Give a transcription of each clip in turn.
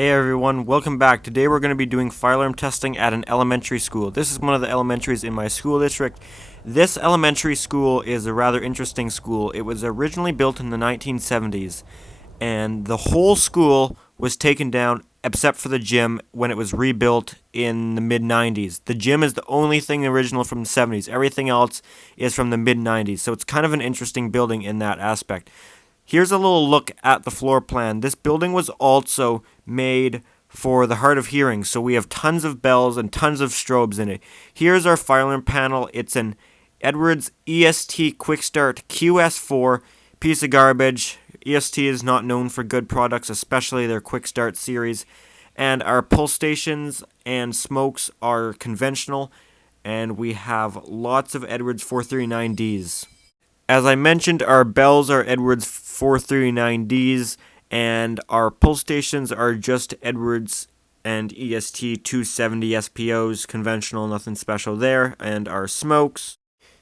Hey everyone, welcome back. Today we're going to be doing fire alarm testing at an elementary school. This is one of the elementaries in my school district. This elementary school is a rather interesting school. It was originally built in the 1970s, and the whole school was taken down except for the gym when it was rebuilt in the mid-90s. The gym is the only thing original from the 70s. Everything else is from the mid-90s, so it's kind of an interesting building in that aspect. Here's a little look at the floor plan. This building was also made for the hard of hearing, so we have tons of bells and tons of strobes in it. Here's our fire alarm panel. It's an Edwards EST Quick Start QS4 piece of garbage. EST is not known for good products, especially their Quick Start series. And our pull stations and smokes are conventional, and we have lots of Edwards 439Ds. As I mentioned, our bells are Edwards 439Ds, and our pull stations are just Edwards and EST 270 SPOs, conventional, nothing special there, and our smokes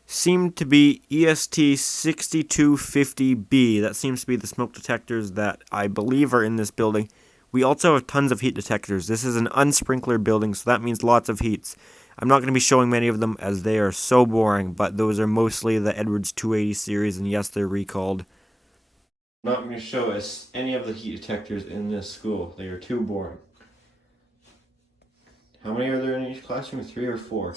seem to be EST 6250B. That seems to be the smoke detectors that I believe are in this building. We also have tons of heat detectors. This is an unsprinkler building, so that means lots of heats. I'm not going to be showing many of them as they are so boring, but those are mostly the Edwards 280 series, and yes, they're recalled. I'm not going to show us any of the heat detectors in this school. They are too boring. How many are there in each classroom? 3 or 4?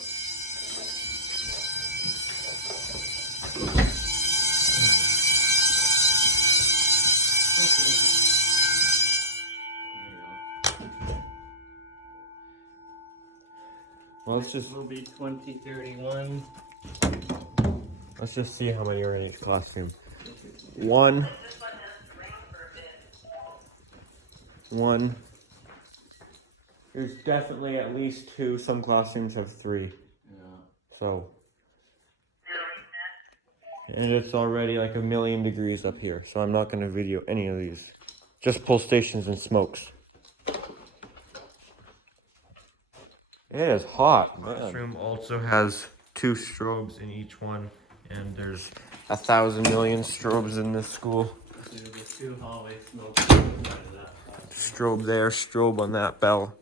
Well, Will be 2031. let's just see how many are in each classroom. One. There's definitely at least 2. Some classrooms have 3. Yeah. So. And it's already like 1,000,000 degrees up here, so I'm not going to video any of these. Just pull stations and smokes. It is hot. The classroom also has 2 strobes in each one, and there's 1,000,000,000 strobes in this school. There's 2 hallway smoke inside of that classroom. Strobe there, strobe on that bell.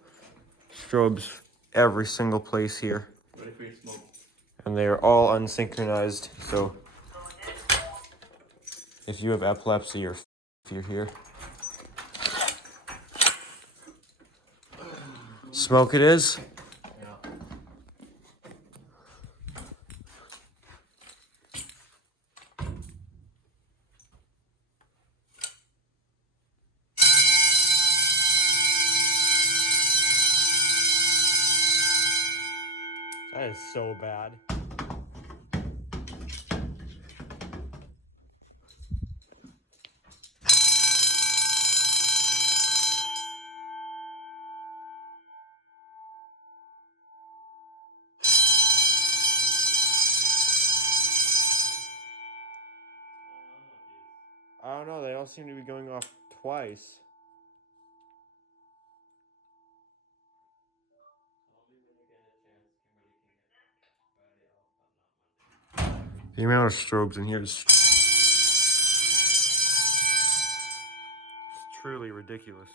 Strobes every single place here. Ready for your smoke. And they are all unsynchronized, so if you have epilepsy or if you're here. Smoke it is. Yeah. That is so bad. I don't know, they all seem to be going off twice. The amount of strobes in here is truly ridiculous.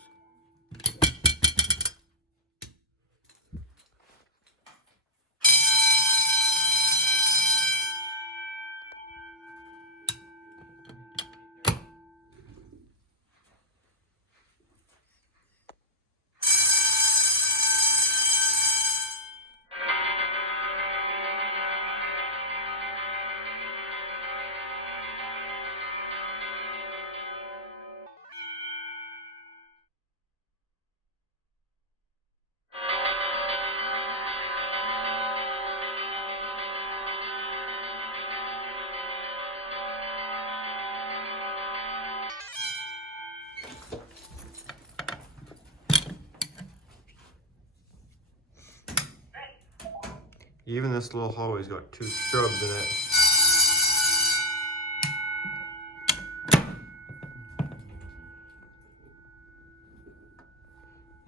Even this little hallway's got 2 strobes in it.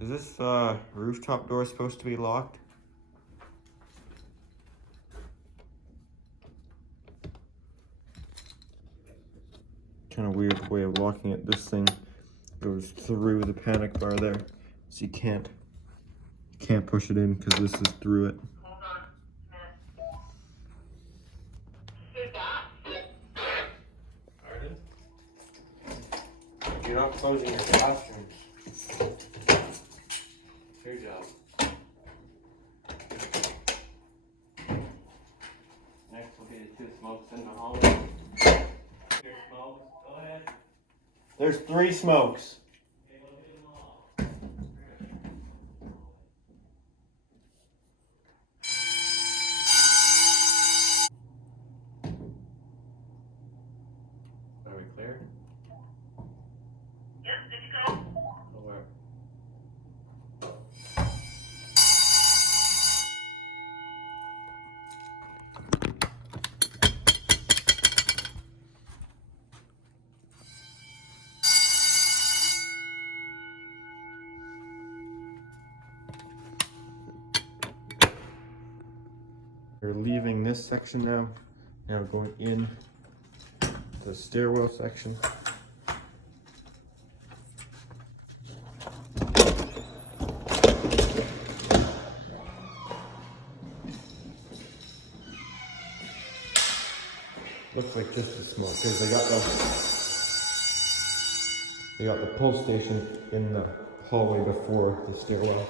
Is this rooftop door supposed to be locked? Kind of weird way of locking it. This thing goes through the panic bar there. So you can't push it in because this is through it. Hold on. Sit back. Pardon? You're not closing your bathrooms. It's your job. Next will be the two smokes in the hallway. Your smokes. Go ahead. There's 3 smokes. Okay, we'll do them all. Are we clear? Yep, good to go. Go where? We're leaving this section now. Now going in the stairwell section. Looks like just a smoke because they got the pull station in the hallway before the stairwell.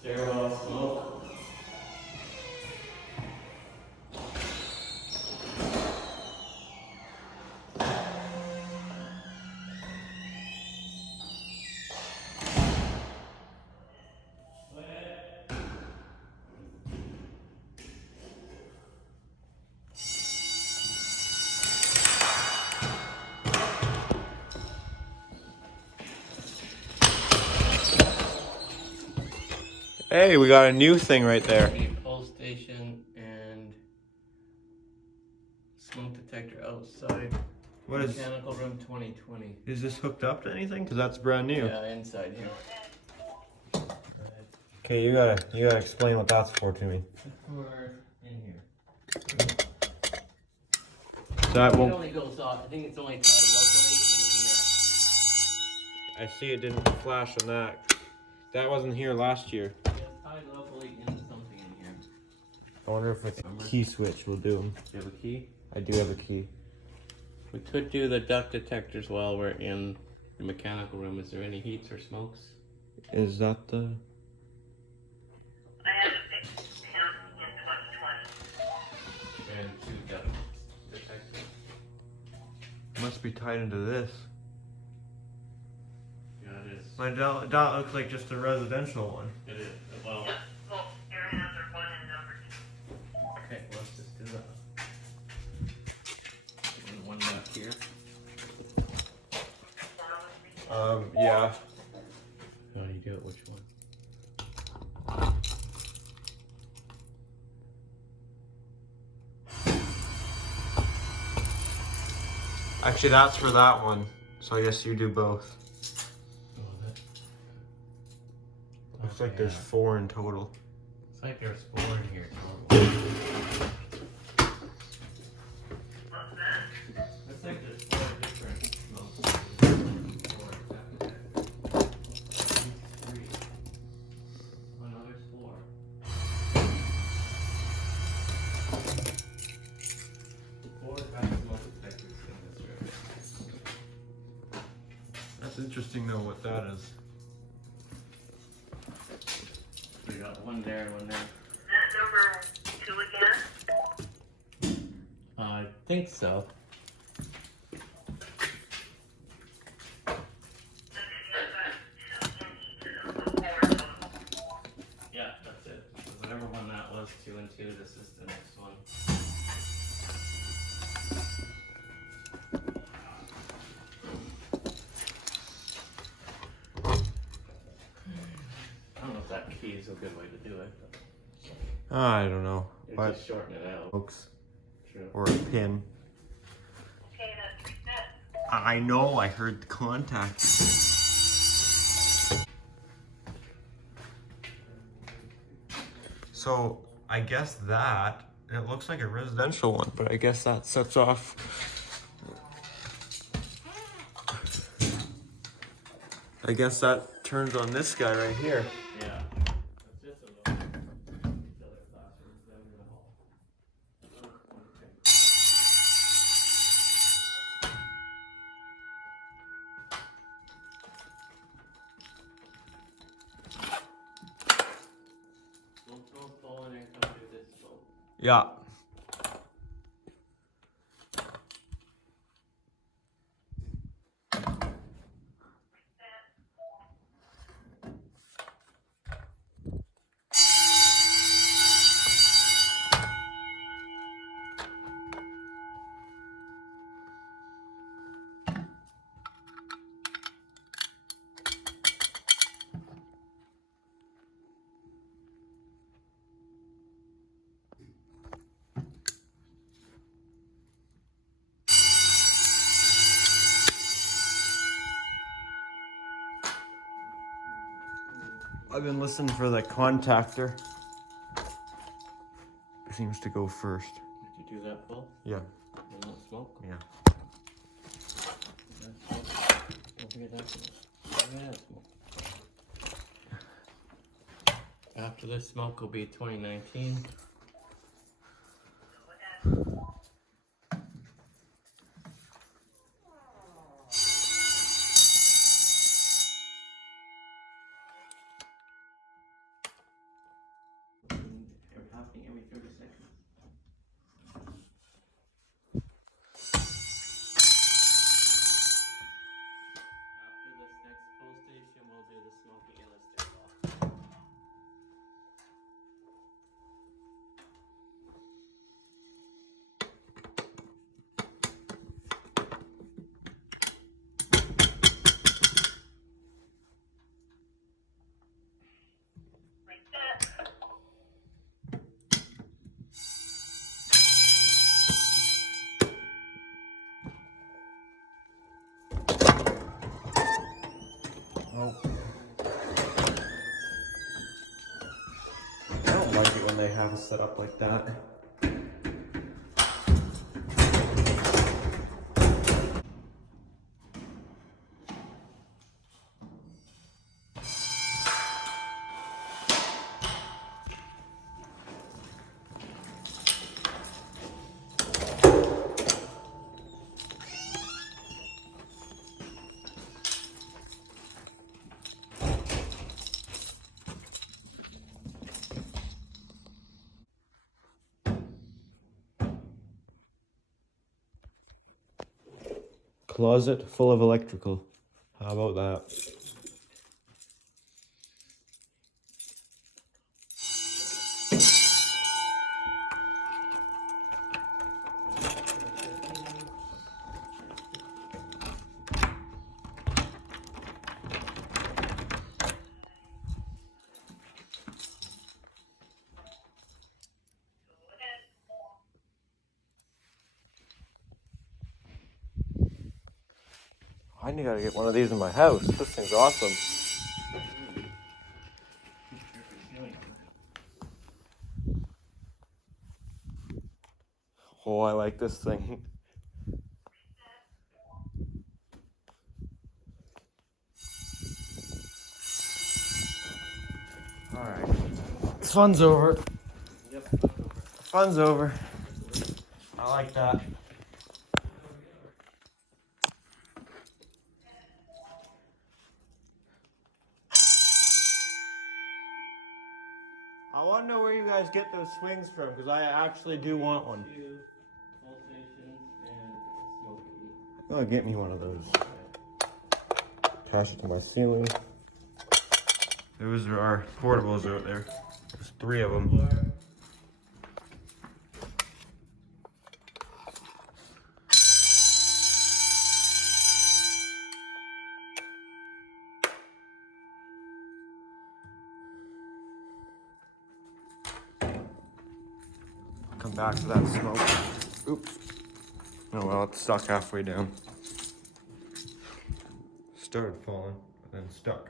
Stairwell smoke. Hey, we got a new thing right there. The pull station and smoke detector outside. What is? Mechanical room 2020. Is this hooked up to anything? Because that's brand new. Yeah, inside here. Go ahead. Okay, you gotta explain what that's for to me. For in here. That It won't. only goes off. I think it's only tied locally in I see it didn't flash on that. That wasn't here last year. here. Yeah, it's tied locally into something in here. I wonder if it's a key switch will do them. Do you have a key? I do have a key. We could do the duct detectors while we're in the mechanical room. Is there any heats or smokes? Is that the? I had a big count in 2020. And two duct detectors. Must be tied into this. Yeah, it is. My dot looks like just a residential one. It is. Well, Yep, both air handler 1 and number 2. okay, let's just do that. And one back here. Yeah. How do you do it? Which one? Actually, that's for that one. So I guess you do both. Oh, that. Looks like there's 4 in total. It's like there's 4 in here total. What's that? It's like there's 4 different smokes. 4 exactly. 3. Oh no, there's 4. Four types of smoke detectors in this room. That's interesting though what that is. We got one there and one there. Is that number 2 again? I think so. Yeah, that's it. So whatever one that was, 2 and 2, this is the next one. I don't know if that key is a good way to do it. I don't know. You But just shorten it out. hooks True. or a pin. Okay, that's reset. I know, I heard the contact. So I guess that, it looks like a residential one, but I guess that sets off. I guess that turns on this guy right here. Yeah. That's just a little. These other classrooms down in the hall. Don't fall in and come do this smoke. Yeah. I've been listening for the contactor. It seems to go first. Did you do that full? Yeah. And not smoke? Yeah. Don't forget that smoke. Look at that smoke. After this smoke will be 2019. Happening every 30 seconds. After this next pull station, we'll do the smoking in the stairwell. Reset. Oh. I don't like it when they have it set up like that. Closet full of electrical. How about that? I need to get one of these in my house. This thing's awesome. Oh, I like this thing. Alright. Fun's over. Yep, that's over. Fun's over. I like that. I want to know where you guys get those swings from, because I actually do want one. Two pull stations and smoky. I'll get me one of those. Attach it to my ceiling. Those are our portables out there. There's 3 of them. come back to that smoke. Oops. Oh well, it's stuck halfway down. Started falling, and then stuck.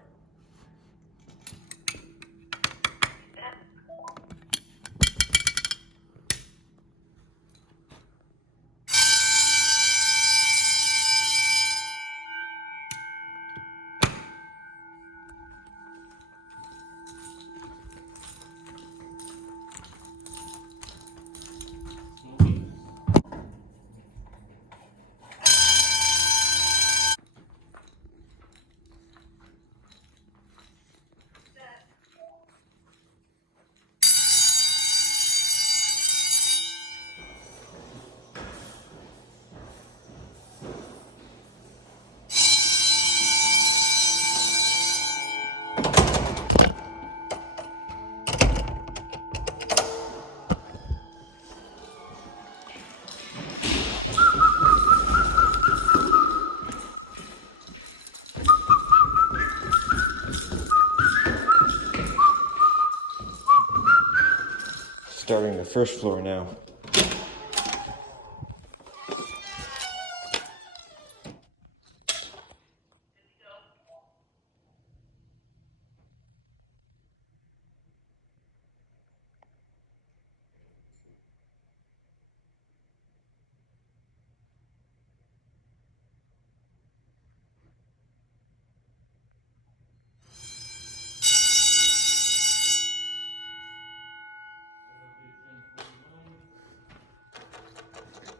Starting the first floor now.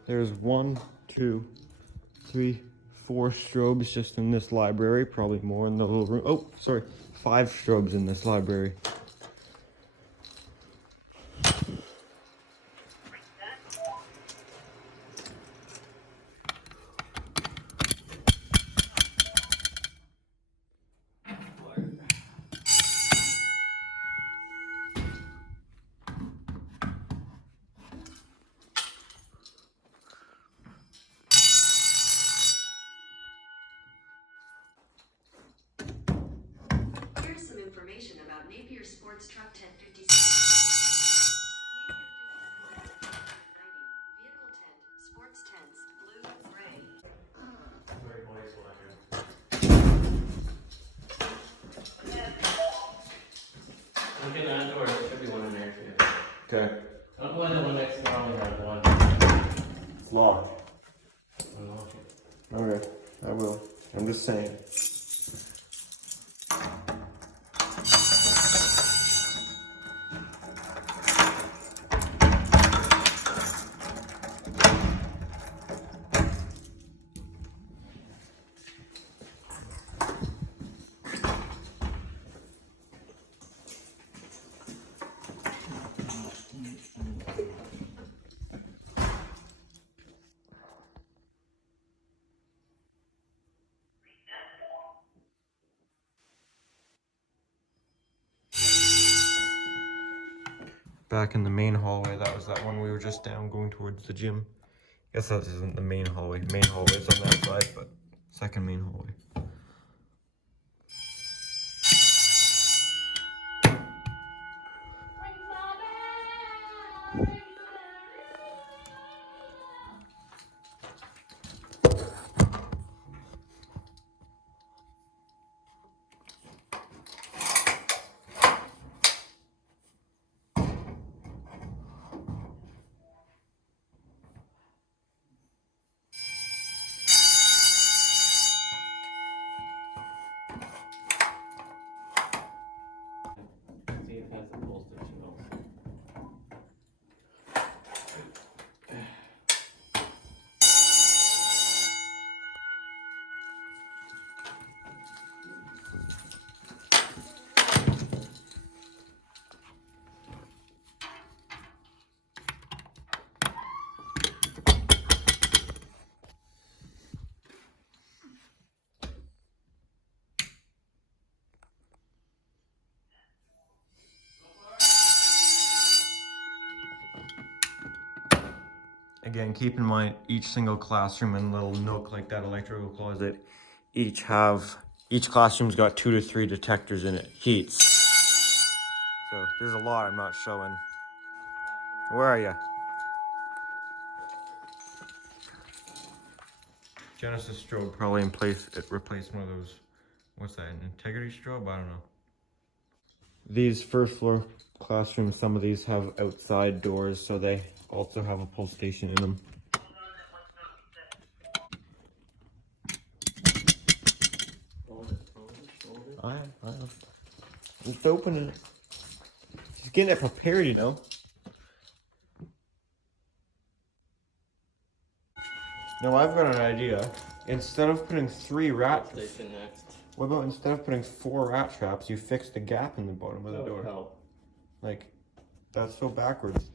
There's 1, 2, 3, 4 strobes just in this library. Probably more in the little room. Oh, sorry. 5 strobes in this library. Here's some information about Napier Sports Truck 1056. Vehicle tent, sports tents, blue, gray. Look at that door, there should be one in there too. Okay. I don't know why the one next door only has one. It's locked. Unlock it. Okay, I will. I'm just saying. Back in the main hallway, that was that one we were just down going towards the gym. Guess that isn't the main hallway. Main hallway is on that side, but second main hallway. See if it has the pull stitch and all. Again, keep in mind each single classroom and little nook like that electrical closet each classroom's got 2 to 3 detectors in it, heats. So there's a lot I'm not showing. Where are you? Genesis strobe probably replaced one of those, what's that, an integrity strobe? I don't know. These first floor classrooms, some of these have outside doors, so they also have a pull station in them. I am. Just opening it. Just getting it prepared, you know. No, I've got an idea. Instead of putting 3 rat, Station next. what about instead of putting 4 rat traps, you fix the gap in the bottom of the That would door? help. Like, that's so backwards.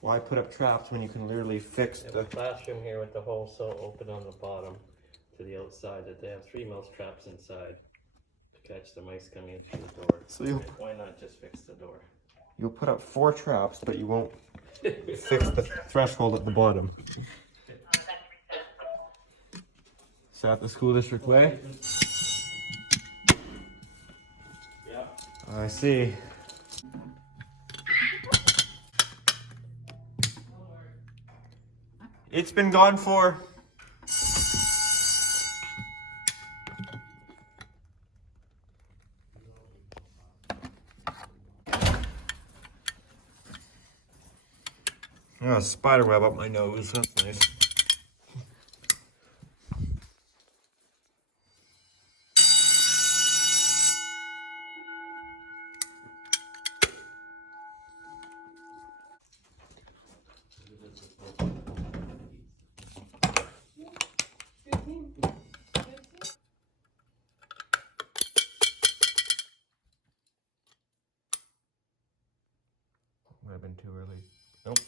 Why put up traps when you can literally fix They have the... a classroom here with the hole so open on the bottom to the outside that they have 3 mouse traps inside to catch the mice coming in through the door. So you'll, Why not just fix the door? you'll put up 4 traps, but you won't fix the threshold at the bottom. Is that the school district way? Yep. I see. It's been gone for... Oh, a spider web up my nose. That's nice. Might have been too early. Nope.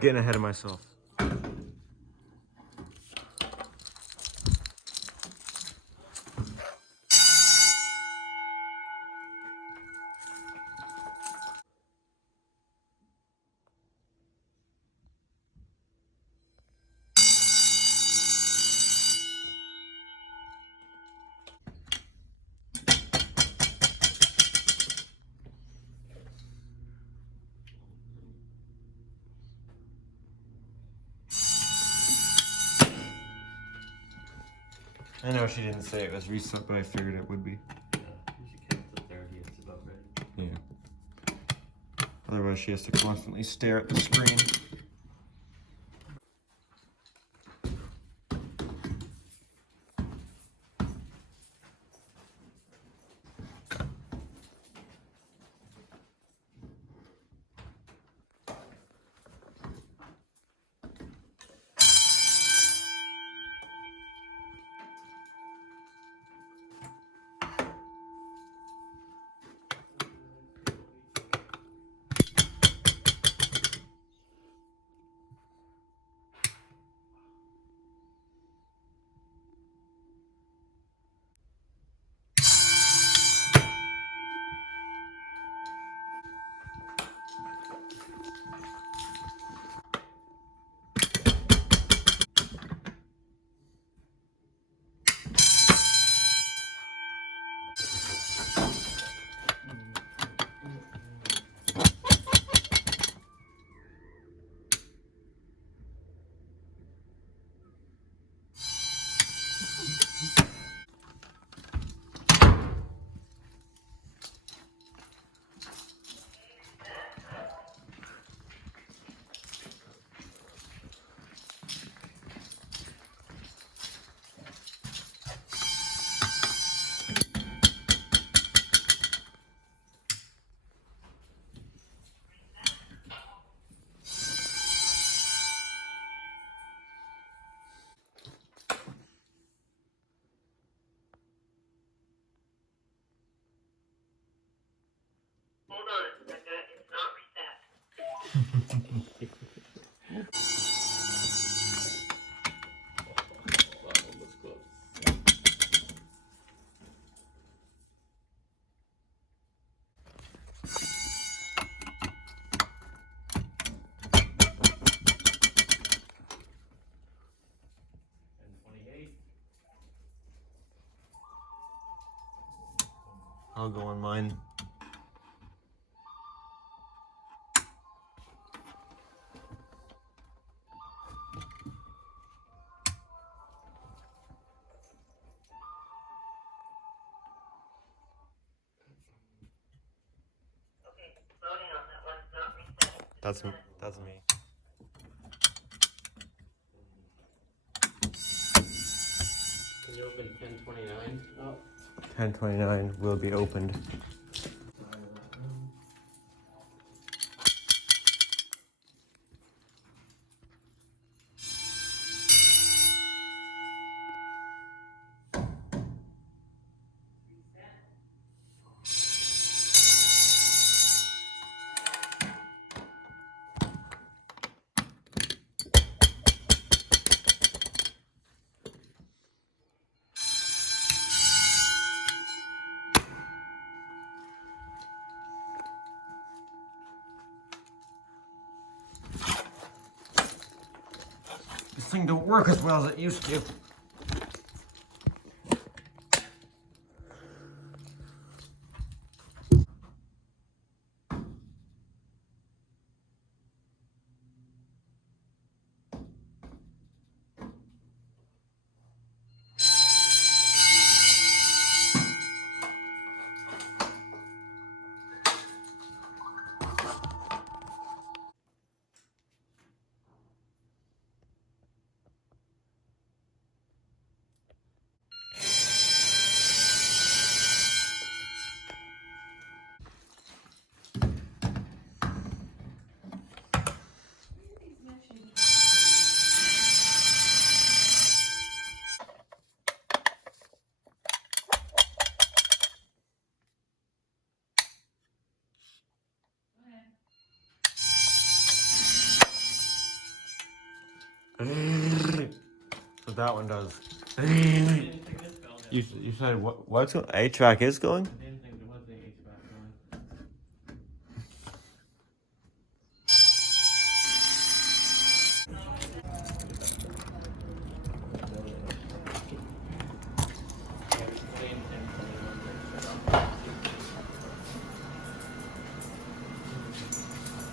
Getting ahead of myself. I know she didn't say it was reset, but I figured it would be. Yeah, you should count to 30, it's about ready. Yeah. Otherwise she has to constantly stare at the screen. Hold on a second, it's not reset. Wow, almost close. And 28. I'll go on mine. That's that's me. Can you open 1029? Oh. 1029 will be opened. This thing don't work as well as it used to. So that one does. You said what's going? HVAC is going? I didn't think there was any HVAC going.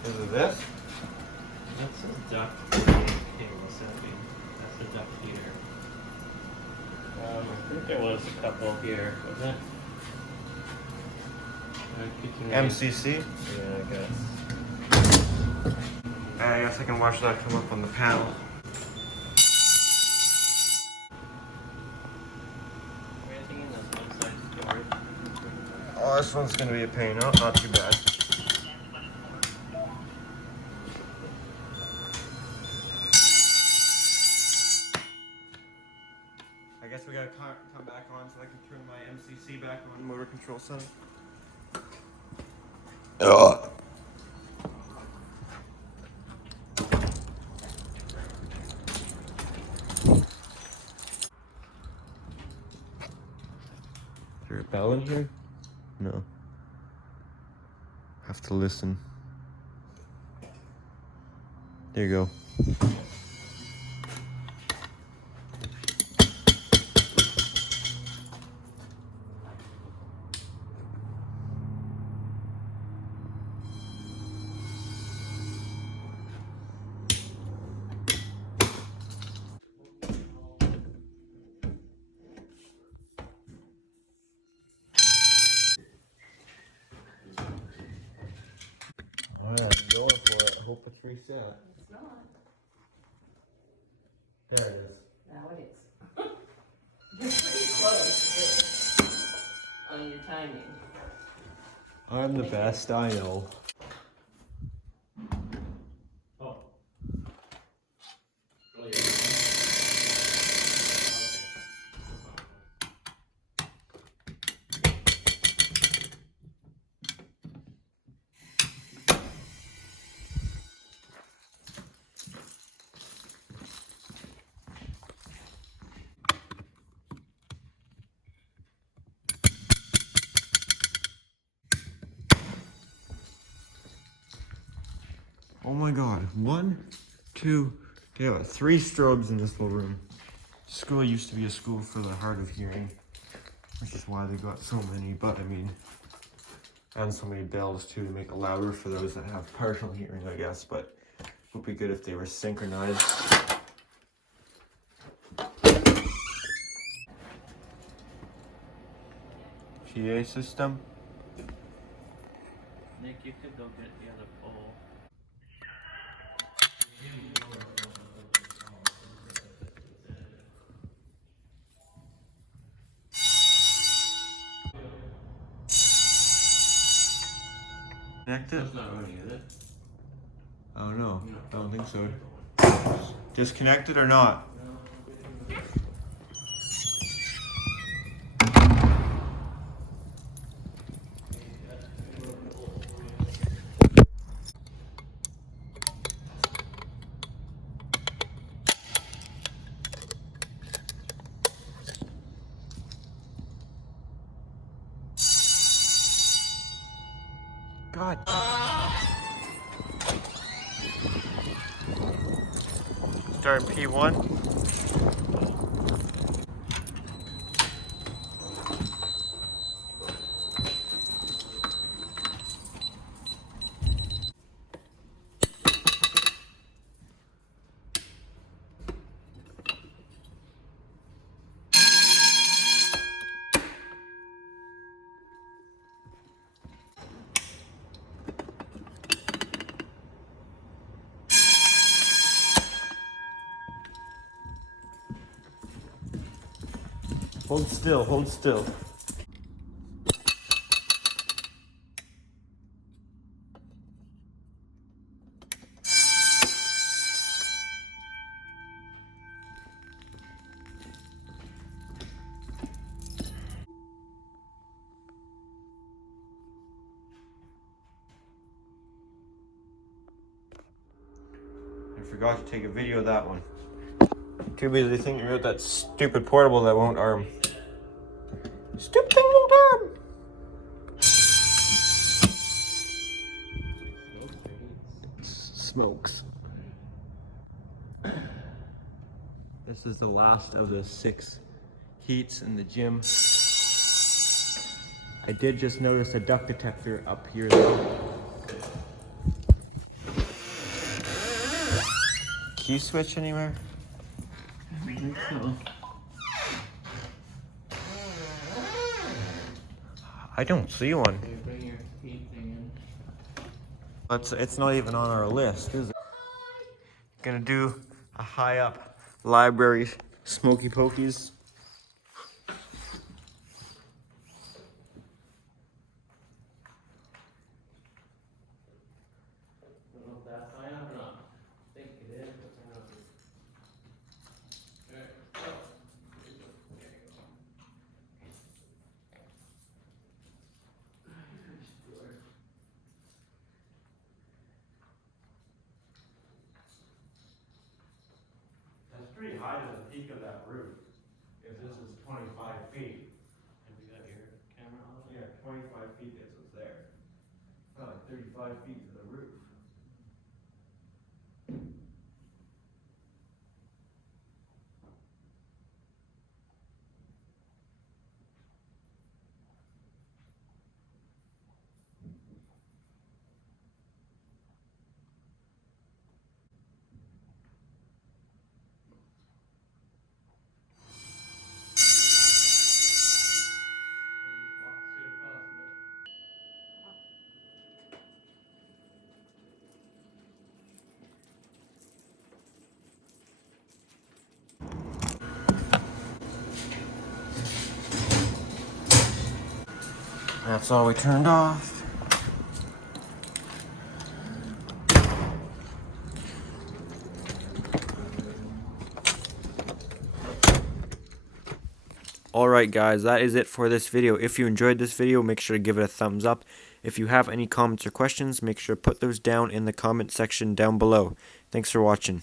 Is it this? That's a duct cable setting. That's the duct heater. I think there was a couple here, wasn't it? MCC? Yeah, I guess. I guess I can watch that come up on the panel. Anything in this one side storage? Oh, this one's gonna be a pain. Oh, not too bad. I guess we gotta come back on so I can turn my MCC back on, motor control center. Ugh. Is there a bell in here? No. Have to listen. There you go. Alright, I'm going for it. I hope it's reset. It's not. There it is. Now it is. You're pretty close on your timing. I'm the best, I know. Oh. Oh, yeah. Oh my god. 1, 2, they got 3 strobes in this little room. School used to be a school for the hard of hearing, which is why they got so many, but I mean, and so many bells too to make it louder for those that have partial hearing, I guess, but it would be good if they were synchronized. PA system. Nick, you could go get the other pole. Connect it? That's not running, is it? I don't know. No. I don't think so. Disconnected or not? God. Starting P1. Hold still, hold still. I forgot to take a video of that one. Too busy thinking about that stupid portable that won't arm. Stupid thing won't arm! Smokes. This is the last of the 6 heats in the gym. I did just notice a duct detector up here though. Key switch anywhere? I think so. I don't see one. You bring your heat thing in. It's not even on our list, is it? Gonna do a high up library smoky pokies. Don't know if that's high up or not. I think it is, but I'm not. Alright, go. There you go. That's pretty high to the peak of that roof. If this is 25 feet. Have you got your camera on? Yeah, 25 feet is what's there. Probably 35 feet to the roof. Walk straight across it. That's all we turned off. Alright guys, that is it for this video. If you enjoyed this video, make sure to give it a thumbs up. If you have any comments or questions, make sure to put those down in the comment section down below. Thanks for watching.